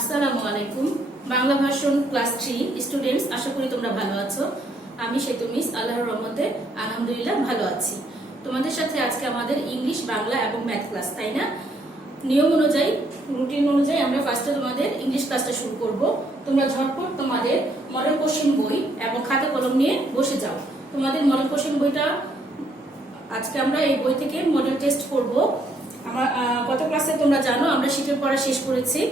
আসসালামু আলাইকুম। Bangla version class 3 students, আশা করি তোমরা ভালো আছো। আমি সেতু মিস, আল্লাহর রহমতে আলহামদুলিল্লাহ ভালো আছি। তোমাদের সাথে আজকে আমাদের ইংলিশ, বাংলা এবং ম্যাথ ক্লাস, তাই না? নিয়ম অনুযায়ী, রুটিন অনুযায়ী আমরা ফার্স্টে তোমাদের ইংলিশ ক্লাসটা শুরু করব। তোমরা ঝটপট তোমাদের মডেল কোশ্চেন বই এবং খাতা কলম নিয়ে বসে যাও। তোমাদের মডেল কোশ্চেন বইটা আজকে আমরা এই বই থেকে মডেল টেস্ট করব। আমার গত ক্লাসে তোমরা জানো আমরা শীটের পড়া শেষ করেছি।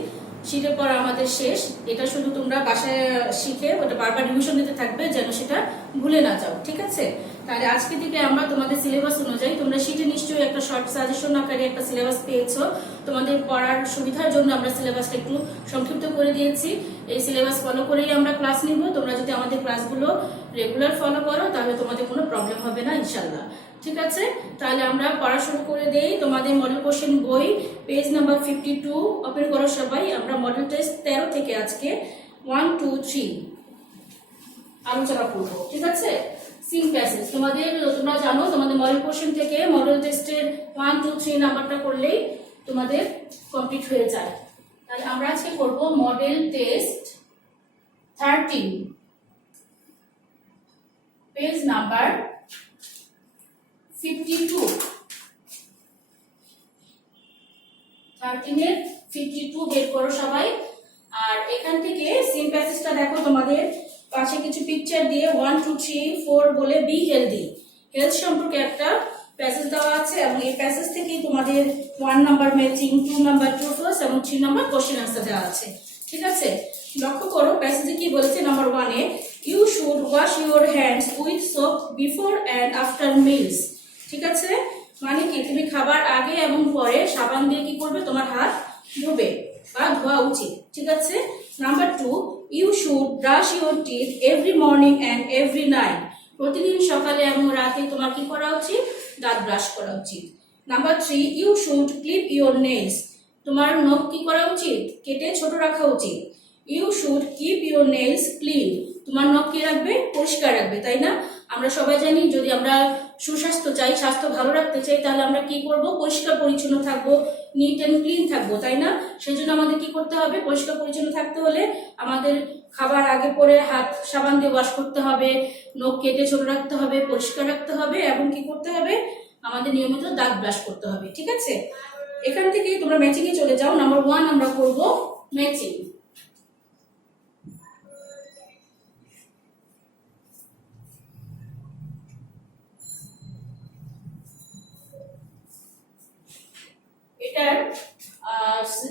শীতের পর আমাদের শেষ। এটা শুধু তোমরা বাসায় শিখে ওটা বারবার রিভিশন দিতে থাকবে, যেন সেটা ভুলে না যাও, ঠিক আছে? তাহলে আজকে থেকে আমরা তোমাদের সিলেবাস অনুযায়ী, তোমরা শীটে নিশ্চয়ই একটা শর্ট সাজেশন আকারে একটা সিলেবাস পেয়েছো। তোমাদের পড়ার সুবিধার জন্য আমরা সিলেবাসটা একটু সংক্ষিপ্ত করে দিয়েছি। এই সিলেবাস ফলো করেই আমরা ক্লাস নিব। তোমরা যদি আমাদের ক্লাসগুলো রেগুলার ফলো করো তাহলে তোমাদের কোনো প্রবলেম হবে না ইনশাল্লাহ, ঠিক আছে? তাহলে আমরা পড়া শুরু করে দেই। তোমাদের মডেল কোশ্চেন বই পেজ নাম্বার 52 ওপেন করো সবাই। আমরা মডেল টেস্ট 13 থেকে আজকে 1, 2, 3 আলোচনা করব, ঠিক আছে? সিং প্যাসেজ তোমরা জানো তোমাদের মডেল কোশ্চেন থেকে মডেল টেস্টের 1, 2, 3 নাম্বারটা করলেই তোমাদের কমপ্লিট হয়ে যায়। তাহলে আমরা আজকে করব মডেল টেস্ট 13 পেজ নাম্বার 52 13 এর 52 বের করো সবাই। আর এখান থেকে সিম প্যাসেজটা দেখো, তোমাদের পাশে কিছু পিকচার দিয়ে 1, 2, 3, 4 বলে বি হেলদি, হেলথ সম্পর্কে একটা প্যাসেজ দেওয়া আছে এবং এই প্যাসেজ থেকেই তোমাদের 1 number matching, 2 number true false এবং 3 নাম্বার কোশ্চেন আনসার দেওয়া আছে, ঠিক আছে? লক্ষ্য করো প্যাসেজে কি বলেছে। নাম্বার 1 এ you should wash your hands with soap before and after meals, ঠিক আছে? মানে কি, তুমি খাবার আগে এবং পরে সাবান দিয়ে কি করবে, তোমার হাত ধোবে বা ধোয়া উচিত, ঠিক আছে? Number 2, you should brush your teeth every morning and every night, প্রতিদিন সকালে এবং রাতে তোমার কি করা উচিত, দাঁত ব্রাশ করা উচিত। Number 3, you should clip your nails, তোমার নখ কি করা উচিত, কেটে ছোট রাখা উচিত। You should keep your nails clean, তোমার নখ কি রাখবে, পরিষ্কার রাখবে, তাই না? আমরা সবাই জানি যদি আমরা সুস্বাস্থ্য চাই, স্বাস্থ্য ভালো রাখতে চাই, তাহলে আমরা কি করব, পরিষ্কার পরিচ্ছন্ন থাকবো, নিট অ্যান্ড ক্লিন থাকবো, তাই না? সেই জন্য আমাদের কি করতে হবে, পরিষ্কার পরিচ্ছন্ন থাকতে হলে আমাদের খাবার আগে পরে হাত সাবান দিয়ে ওয়াশ করতে হবে, নখ কেটে ছোট রাখতে হবে, পরিষ্কার রাখতে হবে এবং কি করতে হবে, আমাদের নিয়মিত দাঁত ব্রাশ করতে হবে, ঠিক আছে? এখান থেকে তোমরা ম্যাচিং এ চলে যাও। নাম্বার 1 আমরা করব ম্যাচিং। এটার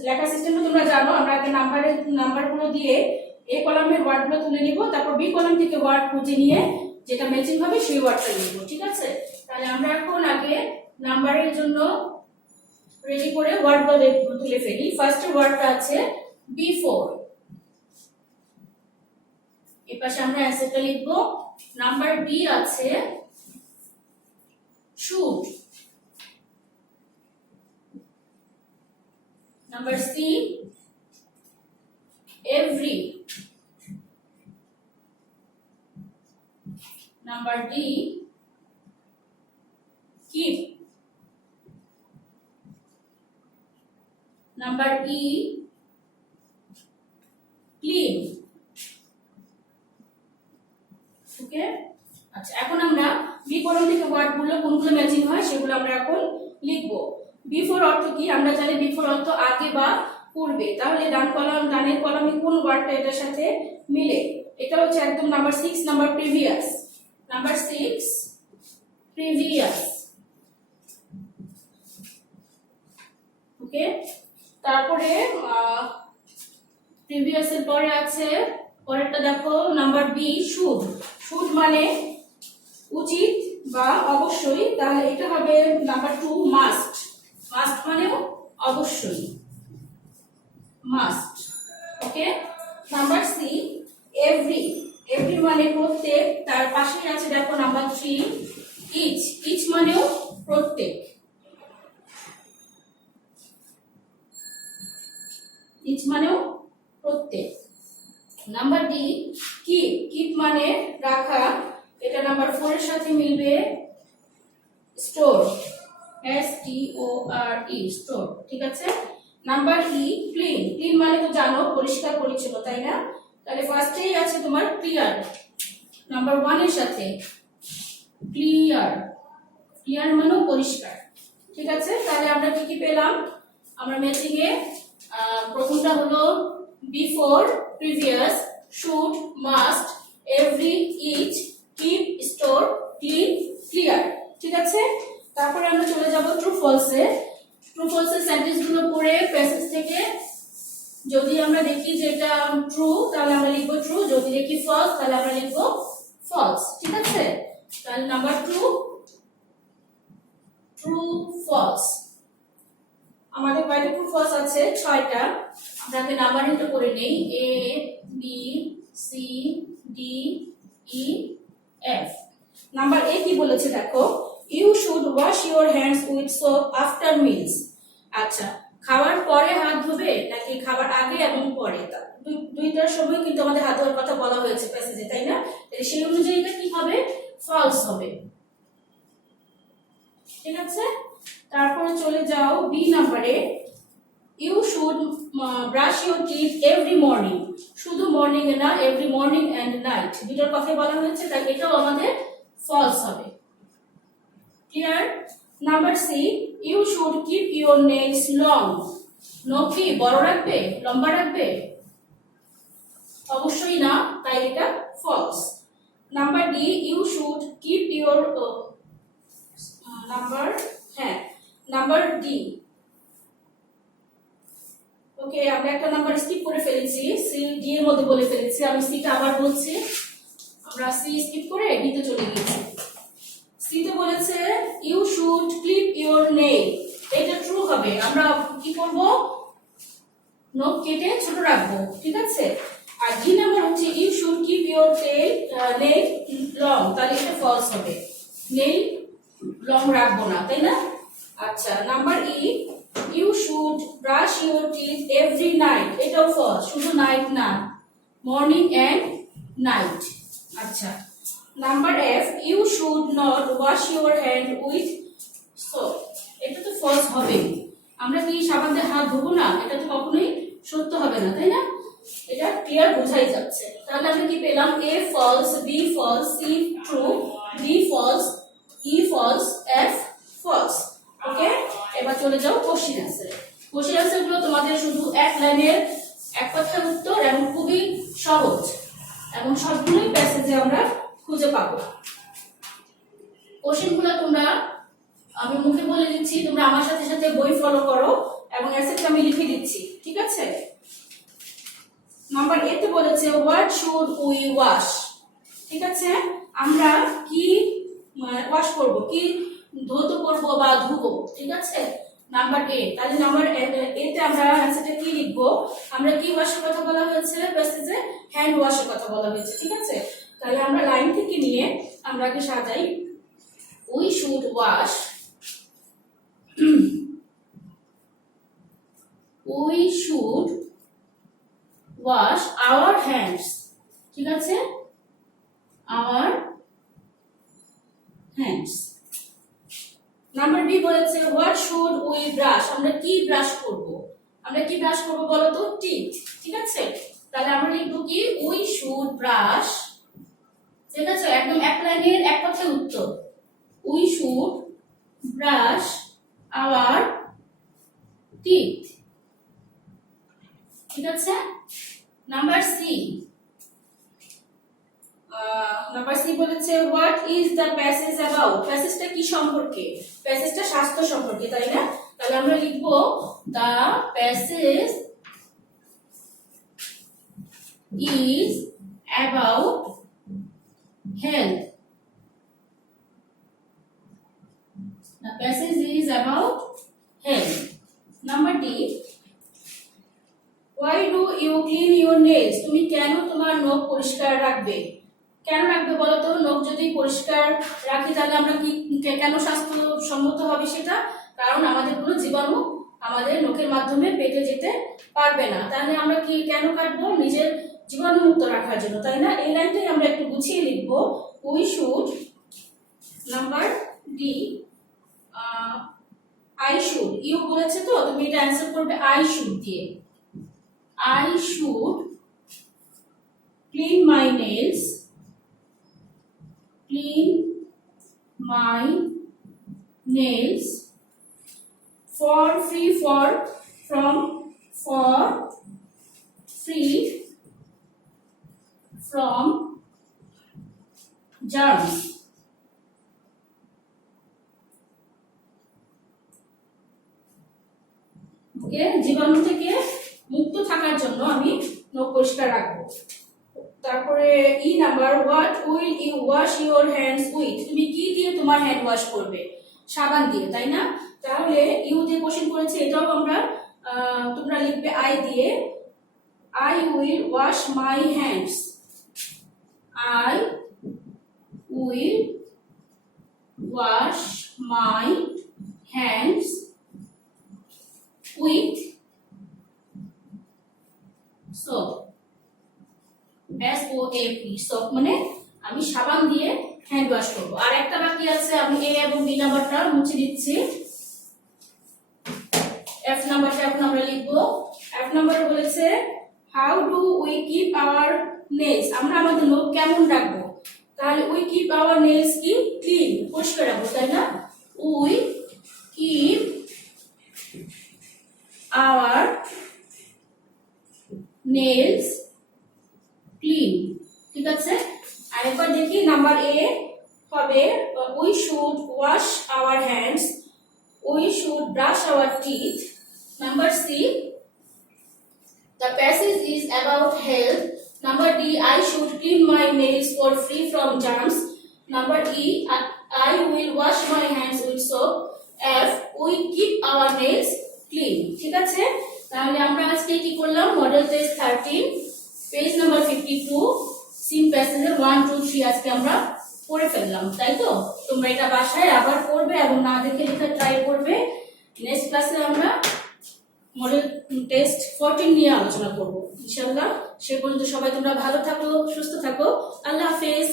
লেখা সিস্টেমটা তোমরা জানো। আমরা আগে নাম্বারগুলো দিয়ে এ কলামের ওয়ার্ডগুলো তুলে নিব, তারপর বি কলাম থেকে ওয়ার্ড খুঁজে নিয়ে যেটা ম্যাচিং হবে সেই ওয়ার্ডটা লিখব, ঠিক আছে? তাহলে আমরা এখন আগে নাম্বারের জন্য রেডি করে ওয়ার্ডগুলো তুলে ফেলি। ফার্স্ট ওয়ার্ডটা আছে বিফোর, এর পাশে আমরা অ্যান্সারটা লিখব। নাম্বার বি আছে should. Number C, every. Number D, keep. Number E, clean. ওকে, আচ্ছা এখন আমরা বি কলাম থেকে ওয়ার্ডগুলো কোনগুলো ম্যাচিং হয় সেগুলো আমরা এখন লিখবো। বিফোর অর্থ কি, আমরা জানি বিফোর অর্থ আগে বা পূর্বে। তাহলে ডানের কলামে কোন ওয়ার্ডটা এটার সাথে মিলে, এটা হচ্ছে একদম number 6, number previous. Number 6 previous, okay. তারপরে প্রিভিয়াস এর পরে আছে, পরেরটা দেখো নাম্বার বি শুড। শুড মানে উচিত বা অবশ্যই, তাহলে এটা হবে নাম্বার 2 মাস্ট। মাস্ট মানেও অবশ্যই, must, okay. Number C every. Every মানে প্রত্যেক, তার পাশেই আছে দেখো নাম্বার 3 ইচ। ইচ মানেও প্রত্যেক, ইচ মানেও প্রত্যেক। Number D keep. কিপ মানে রাখা, এটা নাম্বার 4 এর সাথে মিলবে। স্টোর, STORE, স্টোর, ঠিক আছে? নাম্বার ই ক্লিন, ক্লিন মানে তো জানো পরিষ্কার পরিচ্ছন্ন, তাই না? তাহলে ফার্স্টেই আছে তোমার ক্লিয়ার, নাম্বার 1 এর সাথে ক্লিয়ার, ক্লিয়ার মানে পরিষ্কার। ঠিক আছে, তাহলে আমরা কি কি পেলাম? আমরা ম্যাচিং এ প্রথমটা হলো before, previous, should, must, every, each, keep, store, clean, clear. ঠিক আছে, তারপরে আমরা চলে যাব ট্রু ফলসে। ট্রু ফলসের সেন্টেন্স গুলো পড়ে প্যাসেজ থেকে যদি আমরা দেখি যে এটা ট্রু তাহলে আমরা লিখবো ট্রু, যদি দেখি ফলস তাহলে আমরা লিখবো ফলস। ঠিক আছে, তাহলে নাম্বার 2 ট্রু ফলস। আমাদের কয়টা ট্রু ফলস আছে? 6টা। আমরা আগে নাম্বারিংটা করে নেই, A B C D E F. Number A কি বলেছে দেখো, you should wash your hands with soap after meals. আচ্ছা, খাবার পরে হাত ধোবে নাকি খাবার আগে এবং পরে? দুইটার সময় কিন্তু আমাদের হাত ধোয়ার কথা বলা হয়েছে প্যাসেজে, তাই না? সেই অনুযায়ী এটা কি হবে? ফলস হবে। ঠিক আছে, তারপরে চলে যাও বি নাম্বারে, you should brush your teeth every morning. শুধু মর্নিং এ না, এভরি মর্নিং এন্ড নাইট, দুটোর কথাই বলা হয়েছে, তাই এটাও আমাদের ফলস হবে। Clear? Number C, you should keep your nails long. নখ কি বড় রাখবে, লম্বা রাখবে? অবশ্যই না, তাই এটা false. Number D, you should keep your number D. Okay, আমরা একটা নাম্বার স্কিপ করে ফেলেছি, সি ডি এর মধ্যে বলে ফেলেছি। আমি সিটা আবার বলছি, আমরা সি স্কিপ করে ডি তে চলে গেছি। সি তে বলেছে you should clip your nail, এটা ট্রু হবে। আমরা কি করব? নখ কেটে ছোট রাখবো। ঠিক আছে, আর ডি নাম্বার হচ্ছে you should keep your nail long, তাহলে এটা ফলস হবে। নেল লং রাখবো না, তাই না? আচ্ছা, number E, you should brush your teeth every night, এটাও ফলস, শুধু নাইট না, মর্নিং এন্ড নাইট। আচ্ছা, number F, you should not wash your hand with soap, এটা তো ফলস হবে। আমরা কি সাবান দিয়ে হাত ধোবো না? এটা তো কখনোই সত্য হবে না, তাই না? এটা ক্লিয়ার বোঝাই যাচ্ছে। তাহলে আমরা কি পেলাম? A false, B false, C true, D false, E false, F false. Okay, এবার চলে যাও কোশ্চেন অ্যান্সারে। কোশ্চেন অ্যান্সার গুলো তোমাদের শুধু এক লাইনের এক কথার উত্তর এবং খুবই সহজ, এবং সবগুলোই প্যাসেজে আমরা খুঁজে পাবো। কোশ্চেন গুলো তোমরা আমি মুখে বলে দিচ্ছি, তোমরা আমার সাথে সাথে বই ফলো করো এবং অ্যান্সারটা আমি লিখে দিচ্ছি। ঠিক আছে, নাম্বার এ তে বলেছে হোয়াট শুড উই ওয়াশ। ঠিক আছে, আমরা কি ওয়াশ করব, কি ধৌত করব বা ধুবো। ঠিক আছে, নাম্বার এ। তাহলে নাম্বার এ তে আমরা অ্যান্সারটা কি লিখবো? আমরা কি ওয়াশের কথা বলা হয়েছে প্যাসেজে? হ্যান্ড ওয়াশের কথা বলা হয়েছে। ঠিক আছে, তাহলে আমরা লাইন থেকে নিয়ে আমরা আগে সাজাই। We should wash, we should wash our hands। ঠিক আছে, our hands। নাম্বার বি বলেছে what should we brush, আমরা কি ব্রাশ করব? আমরা কি ব্রাশ করব বলো তো? টিথ। ঠিক আছে, তাহলে আমরা লিখবো কি? we should brush। ঠিক আছে, একদম এক লাইনের এক কথায় উত্তর। we should brush our teeth। ঠিক আছে, নাম্বার সি, বলেছে what is the passage about, প্যাসেজটা কি সম্পর্কে? প্যাসেজটা স্বাস্থ্য সম্পর্কে, তাই না? তাহলে আমরা লিখবো the passage is about health. The passage is about health. Number D, why do you clean your nails, তুমি কেন তোমার নখ পরিষ্কার রাখবে? কেন রাখবে বলো তো? নখ যদি পরিষ্কার রাখি তাহলে আমরা কি কেন স্বাস্থ্যসম্মত হবে সেটা? কারণ আমাদের কোনো জীবাণু আমাদের নখের মাধ্যমে পেটে যেতে পারবে না। তাহলে আমরা কি কেন কাটবো? নিজের জীবাণু মুক্ত রাখার জন্য, তাই না? এই লাইনটাই আমরা একটু গুছিয়ে লিখবো। We should, number D, I should, you বলেছে তো তুমি এটা অ্যান্সার করবে আই শুড দিয়ে। I should clean my nails, clean my nails for free from for free from germs. Okay, জীবাণু থেকে মুক্ত থাকার জন্য আমি নখ পরিষ্কার রাখবো। তারপরে E number, what will you wash your hands with, তুমি কি দিয়ে তোমার হ্যান্ড ওয়াশ করবে? সাবান দিয়ে, তাই না? তাহলে ইউ দিয়ে কোশ্চেন করেছে, এটাও আমরা তোমরা লিখবে আই দিয়ে। I will wash my hands, I will wash my hands with soap, SOAP, soap মানে আমি সাবান দিয়ে হ্যান্ড ওয়াশ করবো। আর একটা বাকি আছে, আমি এ এবং বি নাম্বারটা মুছে দিচ্ছি। এফ নাম্বারটা এখন আমরা লিখবো। এফ নাম্বার বলেছে how do we keep our nails, আমরা আমাদের নখ কেমন রাখবো? তাহলে উই কিপ আওয়ার নেলস কি ক্লিন, পরিষ্কার রাখবো, তাই না? We keep our nails clean, ঠিক আছে? আরেকবার দেখি, নাম্বার এ হবে we should wash our hands, we should brush our teeth. Number C, the passage is about health. Number D, I should clean my nails for free from germs. Number E, I will wash my hands with soap. F, we keep our nails clean. ঠিক আছে? তাহলে আমরা আজকে কি করলাম? Model test 13 page number 52 সিম প্যাসেজের 1 2 3 আজকে আমরা পড়ে ফেললাম, তাই তো? তোমরা এটা বাসায় আবার পড়বে এবং না দেখে লেখা ট্রাই করবে। নেক্সট ক্লাসে আমরা মডেল টেস্ট 14 নিয়ে আলোচনা করব ইনশাআল্লাহ। সে পর্যন্ত সবাই তোমরা ভালো থাকো, সুস্থ থাকো। আল্লাহ হাফেজ।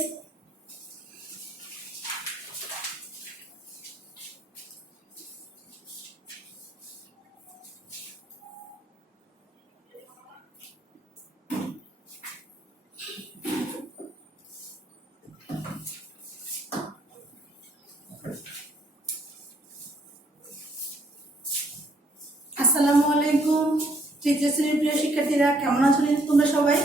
আসসালামু আলাইকুম। তৃতীয় শ্রেণীর প্রিয় শিক্ষার্থীরা, কেমন আছো তোমরা সবাই?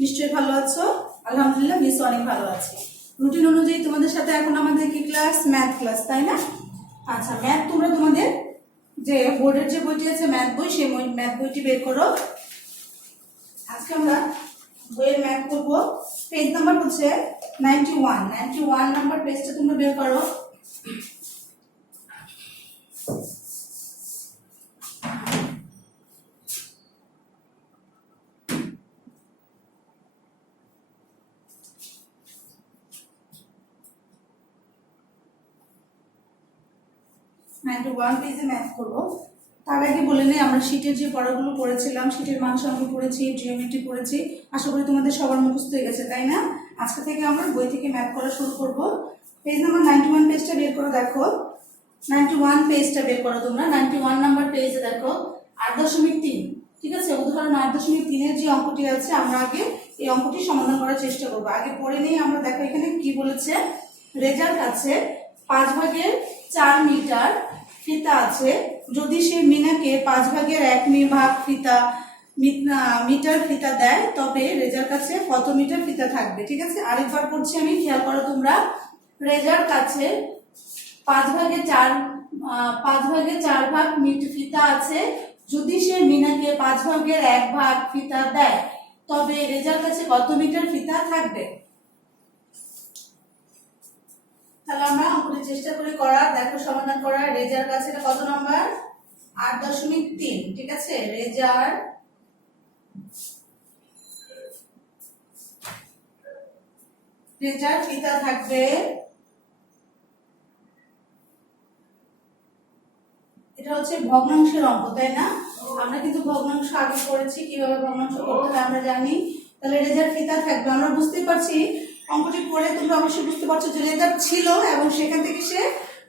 নিশ্চয়ই ভালো আছো। আলহামদুলিল্লাহ, মিস অনেক ভালো আছে। রুটিন অনুযায়ী তোমাদের সাথে এখন আমাদের কি ক্লাস? ম্যাথ ক্লাস, তাই না? আচ্ছা, ম্যাথ তোমরা তোমাদের যে বোর্ডের যে বইটি আছে ম্যাথ বই, সেই ম্যাথ বইটি বের করো। আজকে আমরা বইয়ের ম্যাথ করবো। পেজ নাম্বার হচ্ছে 91 নাম্বার পেজটা তোমরা বের করো। পেজে ম্যাথ করবো। তার আগে বলে নেই, আমরা শীটের যে পড়াগুলো পড়েছিলাম, শীটের মান সংখ্যা পড়েছি, জিওমেট্রি পড়েছি, আশা করি তোমাদের সবার মুখস্থ হয়ে গেছে, তাই না? আজকে থেকে আমরা বই থেকে ম্যাথ করা শুরু করব। পেজ নাম্বার 91 পেজটা বের করো। দেখো 91 পেজটা বের করো তোমরা। 91 নাম্বার পেজে দেখো 8.3, ঠিক আছে? উদাহরণ 8.3 এর যে অঙ্কটি আছে, আমরা আগে এই অঙ্কটি সমাধান করার চেষ্টা করবো। আগে পড়ে নেই আমরা। দেখো এখানে কি বলেছে, রেজার কাছে 5/4 মিটার ফিতা আছে। যদি সে মিনাকে 5/1 ভাগ ফিতা মিটার ফিতা দেয়, তবে রেজার কাছে কত মিটার ফিতা থাকবে? ঠিক আছে, আরেকবার পড়ছি আমি, খেয়াল করো তোমরা। রেজার কাছে 5/4 ভাগ ফিতা আছে। যদি সে মিনাকে 5/1 ভাগ ফিতা দেয়, তবে রেজার কাছে কত মিটার ফিতা থাকবে? তাহলে আমরা অঙ্কটি চেষ্টা করি করার। দেখো সমাধান করার। রেজার কাছে কত নাম্বার? 8.3, ঠিক আছে? রেজার ফিতা থাকবে, এটা হচ্ছে ভগ্নাংশের অঙ্ক, তাই না? আমরা কিন্তু ভগ্নাংশ আগে পড়েছি, কিভাবে ভগ্নাংশ করতে হয় আমরা জানি। তাহলে রেজার ফিতা থাকবে। আমরা বুঝতে পারছি অঙ্কটি পড়ে তোমরা অবশ্যই বুঝতে পারছো যে রেজার ছিল এবং সেখান থেকে সে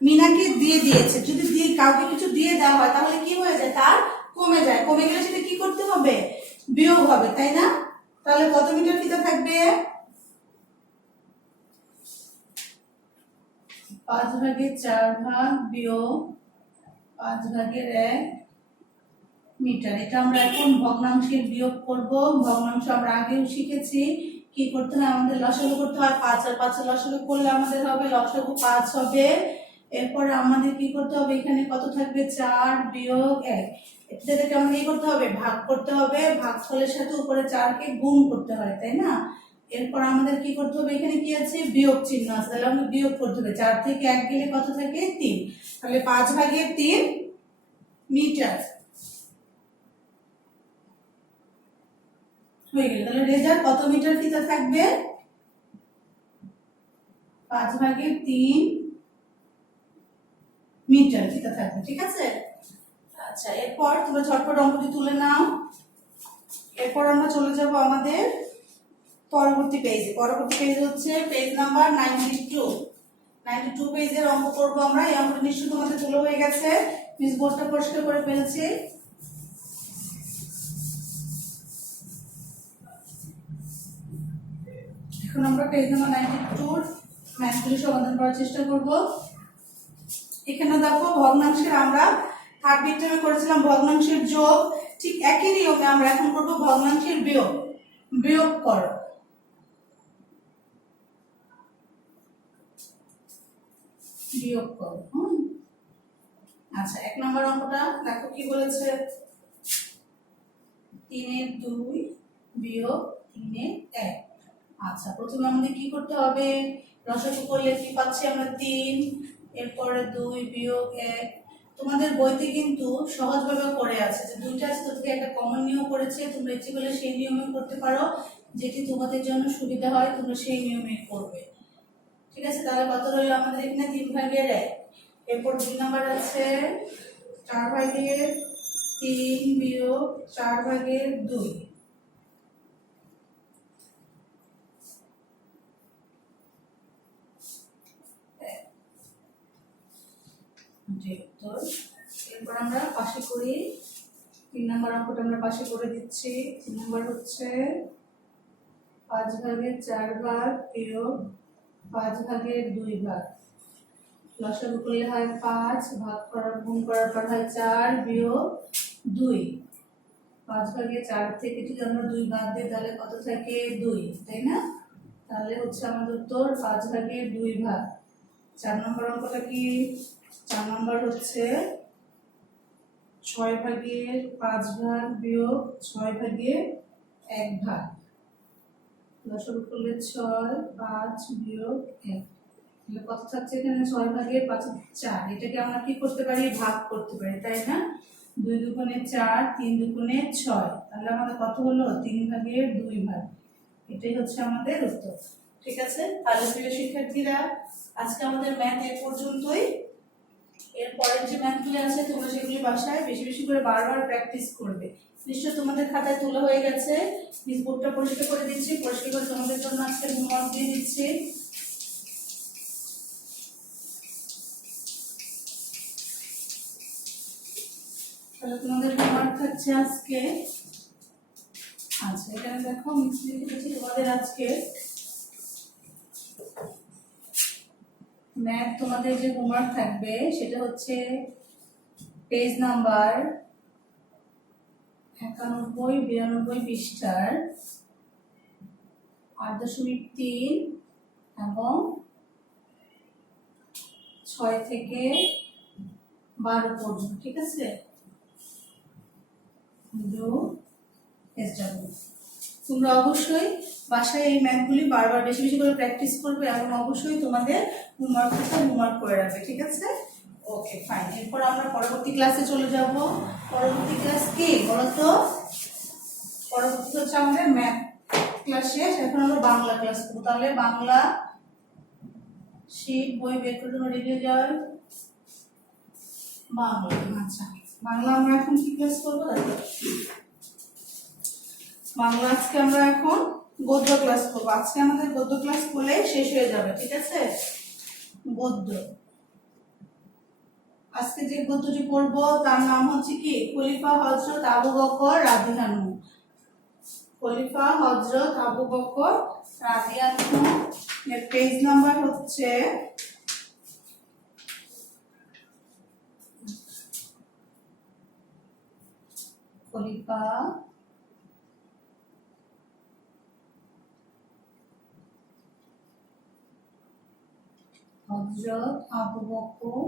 মিনাকে দিয়ে দিয়েছে, যদি দিয়ে কাউকে কিছু দিয়ে দেওয়া হয় তাহলে কি হয়ে যায়, তার কমে যায়, কমে গেলে সেটা কি করতে হবে, বিয়োগ হবে, তাই না? তাহলে কত মিটার ফিতা থাকবে, 5/4 বিয়োগ 5/1 মিটার। এটা আমরা এখন ভগ্নাংশের বিয়োগ করব। ভগ্নাংশ আমরা আগেও শিখেছি কি করতে হয়, আমাদের লসাগু করতে হয় 5 আর 5 লসাগু করলে আমাদের হবে লসাগু 5 হবে। এরপরে আমাদের কি করতে হবে, এখানে কত থাকবে, 4 বিয়োগ 1। এটাকে আমাদের কি করতে হবে, ভাগ করতে হবে, ভাগফলের সাথে উপরে 4 কে গুণ করতে হয়, তাই না? এরপর আমাদের কি করতে হবে, এখানে কি আছে, বিয়োগ চিহ্ন আছে, তাহলে আমাদের বিয়োগ করতে হবে। 4 থেকে 1 গেলে কত থাকে, 3। তাহলে 5/3 মিটার হয়ে গেল। তাহলে রেজাল্ট কত মিটার ফিতা থাকবে, 5/3 মিটার ফিতা থাকবে, ঠিক আছে? আচ্ছা, এরপর তোমরা ঝটপট অঙ্কটি তুলে নাও। এরপর আমরা চলে যাব আমাদের পরবর্তী পেজে। পরবর্তী পেজ হচ্ছে পেজ নাম্বার 92 পেজের অঙ্ক করব আমরা। এই অঙ্কটা নিশ্চয়ই তোমাদের তোলা হয়ে গেছে, মিস বোর্ডটা পরিষ্কার করে ফেলছি। এখন আমরা পেজ নাম্বার 92 ম্যাথগুলি সমাধান করার চেষ্টা করব। এখানে দেখো ভগ্নাংশের আমরা থার্ড টার্মে করেছিলাম ভগ্নাংশের যোগ, ঠিক একই নিয়মে আমরা এখন করব ভগ্নাংশের বিয়োগ। বিয়োগ করো, বিয়োগ করো। আচ্ছা, 1 নম্বর অঙ্কটা দেখো কি বলেছে, 3/2 বিয়োগ 3/1। আচ্ছা, প্রথমে আমাদের কি করতে হবে, লসাগু করলে কি পাচ্ছি আমরা, 3, এরপরে 2 বিয়োগ 1। তোমাদের বইতে কিন্তু সহজভাবে করে আছে, যে দুইটা আছে তো থেকে একটা কমন নিয়ম করেছে, তোমরা ইচ্ছে করলে সেই নিয়মে করতে পারো, যেটি তোমাদের জন্য সুবিধা হয় তোমরা সেই নিয়মে করবে, ঠিক আছে? তাহলে কত রইল আমাদের এখানে, 3/1। এরপর 2 নাম্বার আছে 4/3 বিয়োগ 4/2। এরপর আমরা পাশে করি, 3 নাম্বার অঙ্কটা আমরা পাশে করে দিচ্ছি। 3 নাম্বার হচ্ছে 5/4 বিয়োগ 5/2। লসাগু করলে হয় 5, ভাগ করার গুণ করার পর হয় 4 বিয়োগ 2। 5/4 থেকে যদি আমরা 2 বাদ দিই তাহলে কত থাকে, 2, তাই না? তাহলে হচ্ছে আমাদের উত্তর 5/2 ভাগ। 4 নম্বর অঙ্কটা কি, 4 নম্বর হচ্ছে 6/5 বিয়োগ 6/1 ভাগ। লসাগু করলে 6, 5 বিয়োগ 1, তাহলে কত থাকছে এখানে, 6/5 4। এটাকে আমরা কি করতে পারি, ভাগ করতে পারি, তাই না? 2 দুগুণে 4, 3 দুগুণে 6, তাহলে আমাদের কত হলো, 3/2 ভাগ। এটাই হচ্ছে আমাদের উত্তর, ঠিক আছে? তাহলে প্রিয় শিক্ষার্থীরা, আজকে আমাদের ম্যাথ এ পর্যন্তই। এর পরের যে ম্যাথগুলো আছে তোমরা সেগুলি বাসায় বেশি বেশি করে বারবার প্র্যাকটিস করবে। নিশ্চয় তোমাদের খাতায় তোলা হয়ে গেছে, মিস বোর্ডটা পরিষ্কার করে দিচ্ছি, পরিষ্কার করে তোমাদের জন্য আজকে হোমওয়ার্ক দিয়ে দিচ্ছি। তাহলে তোমাদের হোমওয়ার্ক থাকছে আজকে, আচ্ছা এখানে দেখো মিস লিখেছি তোমাদের আজকে ম্যাথ, তোমাদের যে হোমওয়ার্ক থাকবে সেটা হচ্ছে পেজ নাম্বার 91-92 পৃষ্ঠার 8.3 এবং 6 থেকে 12 পর্যন্ত, ঠিক আছে? তোমরা অবশ্যই বাসায় এই ম্যাথগুলি বারবার বেশি বেশি করে প্র্যাকটিস করবে এবং অবশ্যই তোমাদের হোমওয়ার্ক করে রাখবে, ঠিক আছে? Okay fine. এরপর আমরা পরবর্তী ক্লাসে চলে যাব। পরবর্তী ক্লাস কি বলতো, পরবর্তী হচ্ছে আমাদের ম্যাথ ক্লাস শেষ, এখন আমরা বাংলা ক্লাস করবো। তাহলে বাংলা শীট বই বের করে তোমরা রেডি যাও। বাংলা, আচ্ছা বাংলা আমরা এখন কি ক্লাস করবো, দেখো বাংলা আজকে আমরা এখন গদ্য ক্লাস করবো। আজকে আমাদের গদ্য ক্লাস করলে শেষ হয়ে যাবে, ঠিক আছে? গদ্য আজকে যে গ্রন্থটি পড়বো তার নাম হচ্ছে কি খলিফা হযরত আবু বকর রাদিয়াল্লাহু আনহু। খলিফা হযরত আবু বকর রাদিয়াল্লাহু আনহু এর পেজ নাম্বার হচ্ছে খলিফা হযরত আবু বকর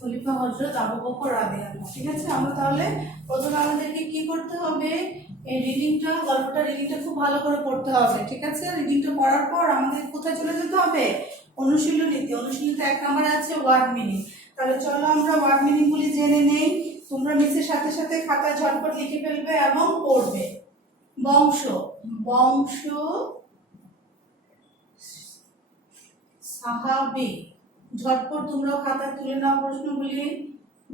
খলিফা হযরত আবু বকর রাদিয়াল্লাহু। ঠিক আছে, আমরা তাহলে প্রথমে আমাদেরকে কি করতে হবে, এই গল্পটা রিডিংটা খুব ভালো করে পড়তে হবে। ঠিক আছে, রিডিংটা পড়ার পর আমাদের কোথায় চলে যেতে হবে, অনুশীলনীতে। অনুশীলনীতে 1 নম্বরে আছে ওয়ার্ড মিনিং। তাহলে চলো আমরা ওয়ার্ড মিনিং গুলি জেনে নেই। তোমরা মিসের সাথে সাথে খাতায় ঝটপট লিখে ফেলবে এবং পড়বে। বংশ, বংশ সাহাবী, ঝটপট তোমরাও খাতা তুলে নাও প্রশ্নগুলি।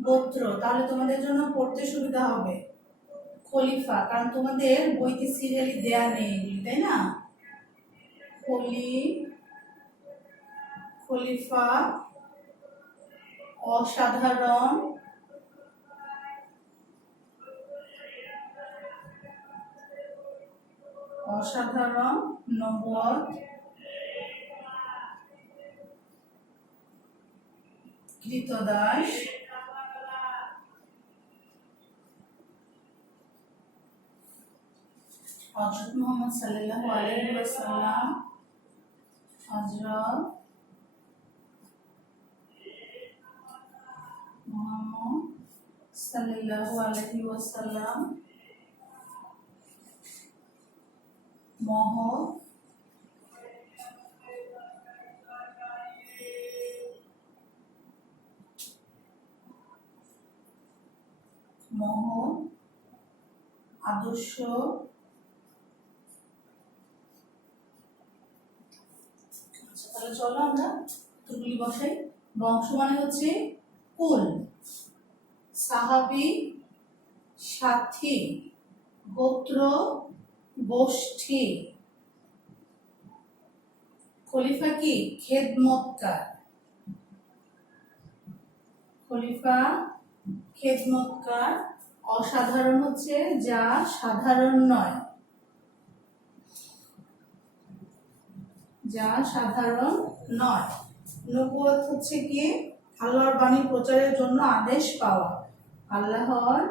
গোত্র, তাহলে তোমাদের জন্য পড়তে সুবিধা হবে। খলিফা, কারণ তোমাদের বইতে সিরিয়ালি দেয়া নেই এগুলি, তাই না। খলিফা, অসাধারণ, অসাধারণ, নবুয়ত, কৃতদাস, হযরত মুহাম্মদ সাল্লাল্লাহু আলাইহি ওয়াসাল্লাম, হযরত মুহাম্মদ সাল্লাল্লাহু আলাইহি ওয়াসাল্লাম, মহৎ, মহৎ, আদর্শ, তাহলে চলো আমরা তুলি বসাই। বংশ মানে হচ্ছে কুল, সাহাবী সাথী, গোত্র গোষ্ঠী, খলিফা কি খেদমতকার, খলিফা খেদমতকার, অসাধারণ হচ্ছে যা সাধারণ নয়, যা সাধারণ নয়। নবুয়ত হচ্ছে কি আল্লাহর বাণী প্রচারের জন্য আদেশ পাওয়া, আল্লাহর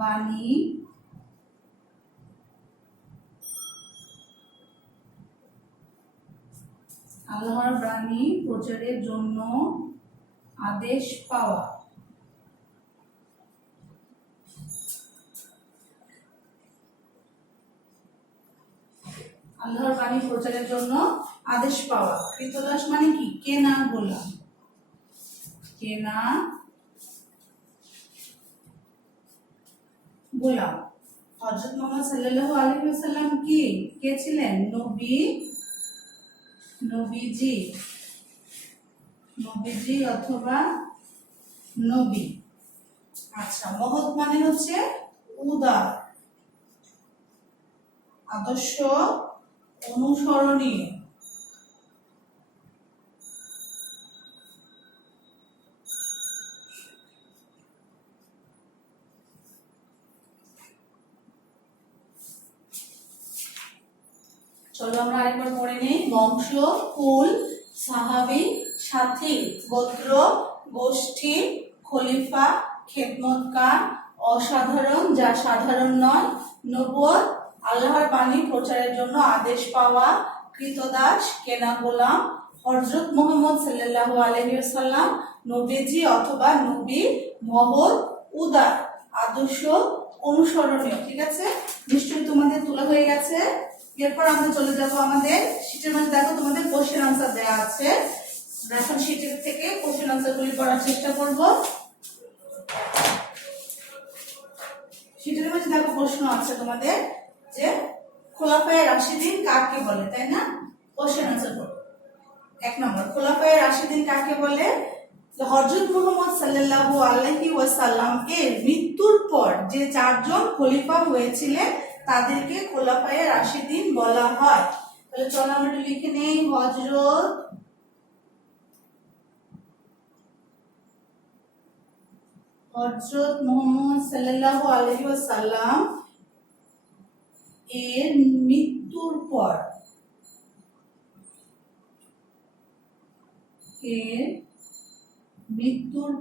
বাণী আল্লাহর বাণী প্রচারের জন্য আদেশ পাওয়া। আল্লাহর বাণী প্রচারের জন্য আদেশ পাওয়া। কৃতদাস মানে কি কেনা গোলাম, কেনা গোলাম। হযরত মুহাম্মদ সাল্লাল্লাহু আলাইহি ওয়াসাল্লাম কি কে ছিলেন, নবী, নবীজি, নবীজি অথবা নবী। আচ্ছা, মহৎ মানে হচ্ছে উদার, আদর্শ অনুসরণীয়, চলো আমরা আরেকবার পড়ে নেই। বংশ, কুল, সাহাবী, সাথী, গোত্র গোষ্ঠী, খলিফা খেদমতকার, অসাধারণ যা সাধারণ নয়, নবুয়ত আল্লাহর বাণী প্রচারের জন্য আদেশ পাওয়া, কৃতদাস কেনা গোলাম, হযরত মুহাম্মদ সাল্লাল্লাহু আলাইহি ওয়াসাল্লাম নবীজি অথবা নবী, মহৎ, উদার, আদর্শ অনুসরণীয়। ঠিক আছে, নিশ্চয়ই তোমাদের তোলা হয়ে গেছে। এরপর আমরা চলে যাব আমাদের শীটের মধ্যে। দেখো তোমাদের কোশ্চেন আনসার দেওয়া আছে, এখন শীটের থেকে কোশ্চেন আনসার গুলি পড়ার চেষ্টা করব। শীটের মধ্যে দেখো প্রশ্ন আছে তোমাদের যে খোলাফায়ে রাশিদিন কাকে বলে, তাই না। কোশ্চেন আনসার করো। 1 নম্বর, খোলাফায়ে রাশিদিন কাকে বলে? হযরত মুহাম্মদ সাল্লাল্লাহু আলাইহি ওয়াসাল্লাম এর মৃত্যুর পর যে 4 জন খলিফা হয়েছিলেন তাদেরকে খোলাফায়ে রাশিদিন বলা হয়। তাহলে চলো আমরা একটু লিখে নেই। হযরত মুহাম্মদ সাল্লাল্লাহু আলাইহি ওয়াসাল্লাম এর মৃত্যুর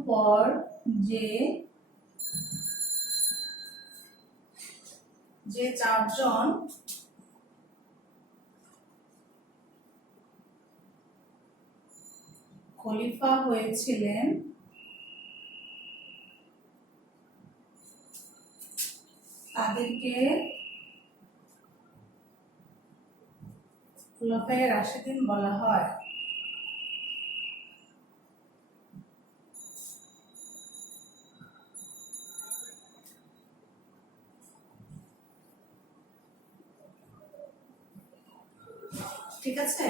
পর যে চারজন খলিফা হয়েছিলেন তাদেরকে খোলাফায়ে রাশিদিন বলা হয়। ঠিক আছে,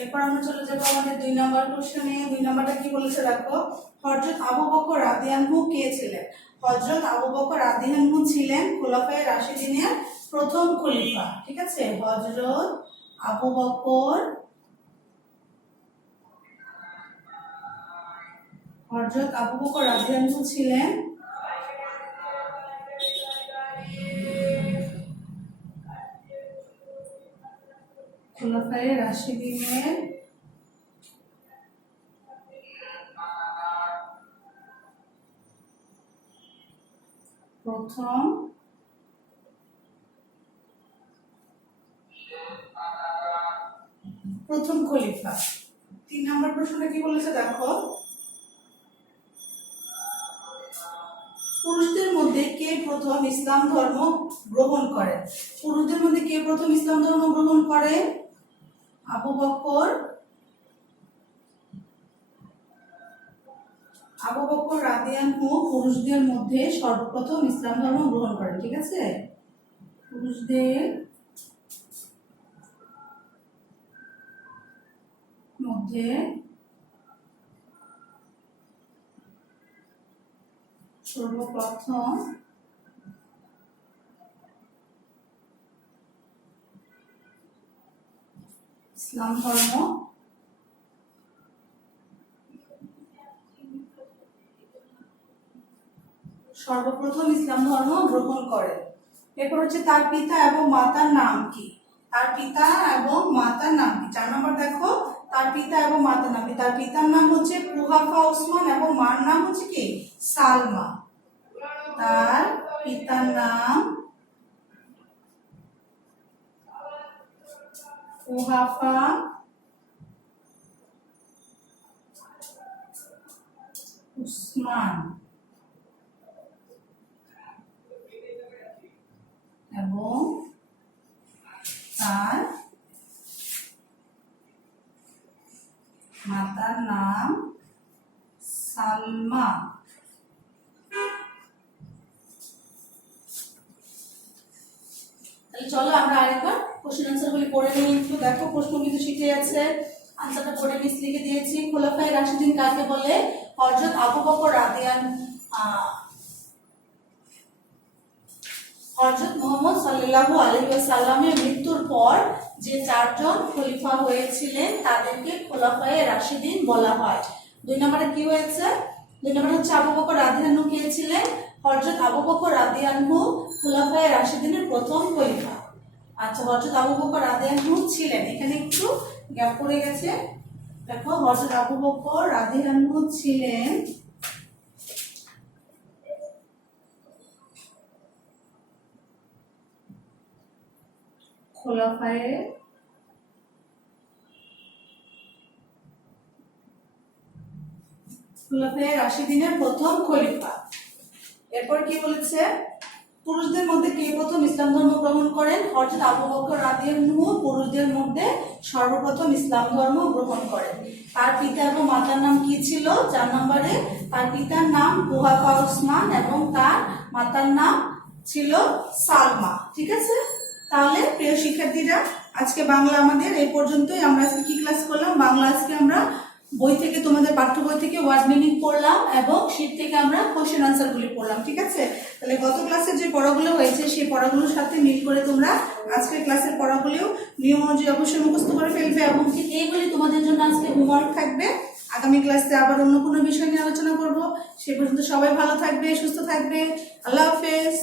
এরপর আমরা চলে যাবো আমাদের 2 নম্বর কোশ্চেনে। 2 নম্বরটা কি বলেছে দেখো। হযরত আবু বকর রাদিয়াল্লাহু কে ছিলেন? হযরত আবু বকর রাদিয়াল্লাহু ছিলেন খোলাফায়ে রাশিদিনের প্রথম খলিফা। ঠিক আছে, হযরত আবু বকর রাদিয়াল্লাহু ছিলেন খোলাফায়ে রাশিদিনের প্রথম খলিফা। 3 নম্বর প্রশ্নটা কি বলেছে দেখো। পুরুষদের মধ্যে কে প্রথম ইসলাম ধর্ম গ্রহণ করেন? পুরুষদের মধ্যে কে প্রথম ইসলাম ধর্ম গ্রহণ করেন? আবু বকর রাদিয়াল্লাহু পুরুষদের মধ্যে সর্বপ্রথম ইসলাম ধর্ম গ্রহণ করেন। ঠিক আছে, পুরুষদের মধ্যে সর্বপ্রথম ইসলাম ধর্ম গ্রহণ করেন। এরপর হচ্ছে তার পিতা এবং মাতার নাম কি? 4 নম্বর দেখো, তার পিতা এবং মাতার নাম কি? তার পিতার নাম হচ্ছে কুহাফা ওসমান এবং মার নাম হচ্ছে কি? সালমা। তার পিতার নাম কুহাফা উসমান এবং তার মাতার নাম সালমা। তাহলে চলো আমরা আরেকবার কোশ্চেন আনসার গুলি পড়ে নিই। একটু দেখো, প্রশ্ন কিন্তু শিখে আছে, আনসারটা পড়ে মিস লিখে দিয়েছি। খোলাফায়ে রাশিদিন কাকে বলে? হযরত আবু বকর হযরত মুহাম্মদ সাল্লাল্লাহু আলাইহি ওয়াসাল্লামের মৃত্যুর পর যে চারজন খলিফা হয়েছিলেন তাদেরকে খোলাফায়ে রাশিদিন বলা হয়। 2 নম্বরে কি হয়েছে? 2 নম্বরে হচ্ছে আবু বকর রাদিয়াল্লাহু কে ছিলেন? হযরত আবু বকর রাদিয়াল্লাহু খোলাফায়ে রাশিদিনের প্রথম খলিফা। আচ্ছা, হযরত আবু বকর রাদিয়াল্লাহু ছিলেন, এখানে একটু গ্যাপ পড়ে গেছে। দেখো, হযরত আবু বকর রাদিয়াল্লাহু ছিলেন খোলাফায়ে রাশিদিনের প্রথম খলিফা। এরপর কি বলেছে? পুরুষদের মধ্যে কে প্রথম ইসলাম ধর্ম গ্রহণ করেন? হযরত আবু বকর রাদিয়াল্লাহু পুরুষদের মধ্যে সর্বপ্রথম ইসলাম ধর্ম গ্রহণ করেন। তার পিতা এবং মাতার নাম কি ছিল? 4 নম্বরে তার পিতার নাম কুহাফা ওসমান এবং তার মাতার নাম ছিল সালমা। ঠিক আছে, তাহলে প্রিয় শিক্ষার্থীরা, আজকে বাংলা আমাদের এই পর্যন্তই। আমরা আজকে কি ক্লাস করলাম? বাংলা আজকে আমরা বই থেকে তোমাদের পাঠ্য বই থেকে ওয়ার্ড মিনিং পড়লাম এবং শীট থেকে আমরা কোশ্চেন আনসার গুলি পড়লাম। ঠিক আছে, তাহলে গত ক্লাসে যে পড়াগুলো হয়েছে সেই পড়াগুলোর সাথে মিল করে তোমরা আজকের ক্লাসের পড়াগুলিও নিয়ম অনুযায়ী অবশ্যই মুখস্থ করে ফেলবে এবং ঠিক এইগুলি তোমাদের জন্য আজকে হোমওয়ার্ক থাকবে। আগামী ক্লাসে আবার অন্য কোনো বিষয় নিয়ে আলোচনা করব। সে পর্যন্ত সবাই ভালো থাকবে, সুস্থ থাকবে। আল্লাহ হাফেজ।